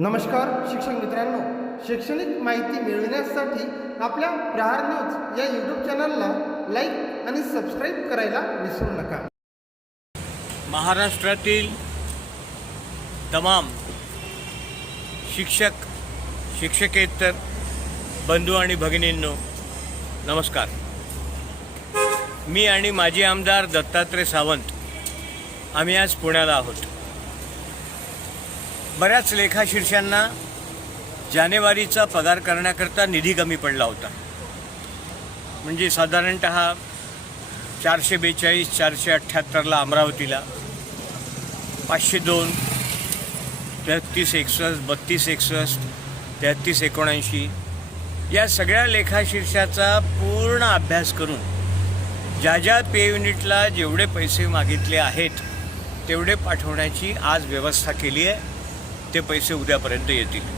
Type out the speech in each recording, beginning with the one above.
नमस्कार शिक्षक मित्रांनो शैक्षणिक माहिती मिळविण्यासाठी आपल्या प्रहार न्यूज या यूट्यूब चॅनलला लाईक आणि सबस्क्राईब करायला विसरू नका महाराष्ट्रातील तमाम शिक्षक शिक्षकेतर बंधू आणि भगिनींनो नमस्कार मी आणि माजी आमदार दत्तात्रय सावंत आम्ही आज पुण्याला आहोत बऱ्याच लेखाशीर्षांना जानेवारीचा पगार करण्याकरता निधी कमी पडला होता म्हणजे साधारणत चारशे बेचाळीस चारशे अठ्ठ्याहत्तरला अमरावतीला पाचशे दोन तेहत्तीस एकसष्ट बत्तीस एकसष्ट तेहत्तीस एकोणऐंशी या सगळ्या लेखाशीर्षाचा पूर्ण अभ्यास करून ज्या ज्या पे युनिटला जेवढे पैसे मागितले आहेत तेवढे पाठवण्याची आज व्यवस्था केली आहे ते पैसे उद्यापर्यंत येतील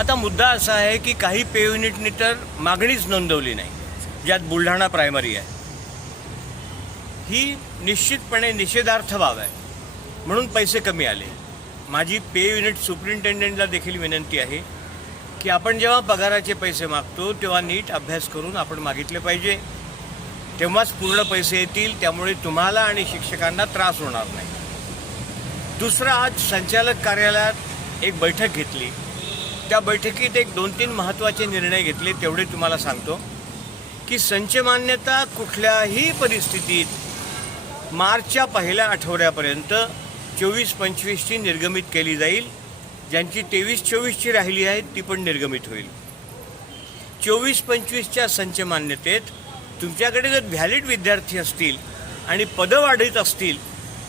आता मुद्दा असा आहे की काही पे युनिटनी तर मागणीच नोंदवली नाही ज्यात बुलढाणा प्रायमरी आहे ही निश्चितपणे निषेधार्थ बाब आहे म्हणून पैसे कमी आले माझी पे युनिट सुप्रिंटेंडेंटला देखील विनंती आहे की आपण जेव्हा पगाराचे पैसे मागतो तेव्हा नीट अभ्यास करून आपण मागितले पाहिजे तेव्हाच पूर्ण पैसे येतील त्यामुळे तुम्हाला आणि शिक्षकांना त्रास होणार नाही दुसरं आज संचालक कार्यालयात एक बैठक घेतली त्या बैठकीत एक दोन तीन महत्त्वाचे निर्णय घेतले तेवढे तुम्हाला सांगतो की संचमान्यता कुठल्याही परिस्थितीत मार्चच्या पहिल्या आठवड्यापर्यंत चोवीस पंचवीसची निर्गमित केली जाईल ज्यांची तेवीस चोवीसची राहिली आहे ती पण निर्गमित होईल चोवीस पंचवीसच्या संचमान्यतेत तुमच्याकडे जर व्हॅलिड विद्यार्थी असतील आणि पदं वाढीत असतील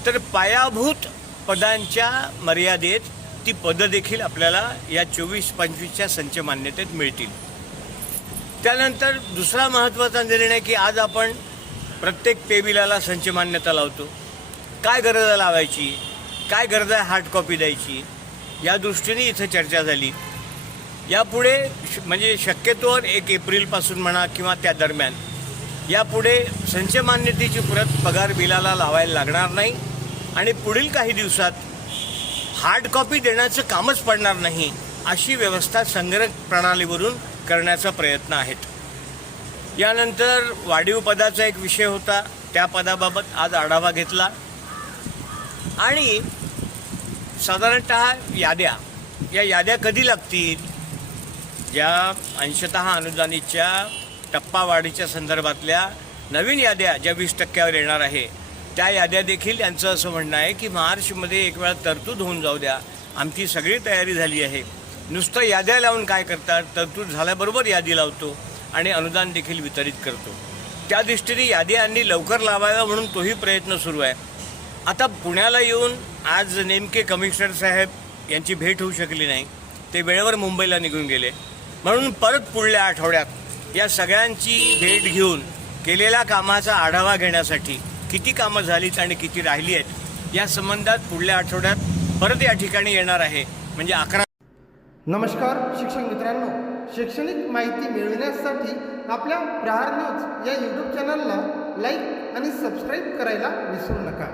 तर पायाभूत पदांच्या मर्यादेत ती पदं देखील आपल्याला या चोवीस पंचवीसच्या संच मान्यतेत मिळतील त्यानंतर दुसरा महत्त्वाचा निर्णय की आज आपण प्रत्येक टेबिलाला संच मान्यता लावतो काय गरज लावायची काय गरज आहे हार्ड कॉपी द्यायची या दृष्टीने इथं चर्चा झाली यापुढे म्हणजे शक्यतोवर एक एप्रिलपासून म्हणा किंवा त्या दरम्यान यापुढे संच मान्यतेची प्रत पगार बिलाला लावायला लागणार नाही आणि पुढील काही दिवसात हार्ड कॉपी देण्याचं कामच पडणार नाही अशी व्यवस्था संग्रह प्रणालीवरून करण्याचा प्रयत्न आहेत यानंतर वाढीव पदाचा एक विषय होता त्या पदाबाबत आज आढावा घेतला आणि साधारणत याद्या या याद्या कधी लागतील ज्या अंशत अनुदानीच्या टप्पावाढीच्या संदर्भातल्या नवीन याद्या ज्या वीस टक्क्यावर येणार आहे त्या याद्या देखील यांचं असं म्हणणं आहे की मार्चमध्ये एक वेळा तरतूद होऊन जाऊ द्या आमची सगळी तयारी झाली आहे नुसतं याद्या लावून काय करतात तरतूद झाल्याबरोबर यादी लावतो आणि अनुदान देखील वितरित करतो त्या दृष्टीने यांनी लवकर लावाव्या म्हणून तोही प्रयत्न सुरू आहे आता पुण्याला येऊन आज नेमके कमिशनर साहेब यांची भेट होऊ शकली नाही ते वेळेवर मुंबईला निघून गेले म्हणून परत पुढल्या आठवड्यात या सगळ्यांची भेट घेऊन केलेल्या कामाचा आढावा घेण्यासाठी किती कामं झालीत आणि किती राहिली आहेत या संबंधात पुढल्या आठवड्यात परत या ठिकाणी येणार आहे म्हणजे अकरा नमस्कार शिक्षक मित्रांनो शैक्षणिक माहिती मिळविण्यासाठी आपल्या प्रहार न्यूज या यूट्यूब चॅनलला लाईक आणि सबस्क्राईब करायला विसरू नका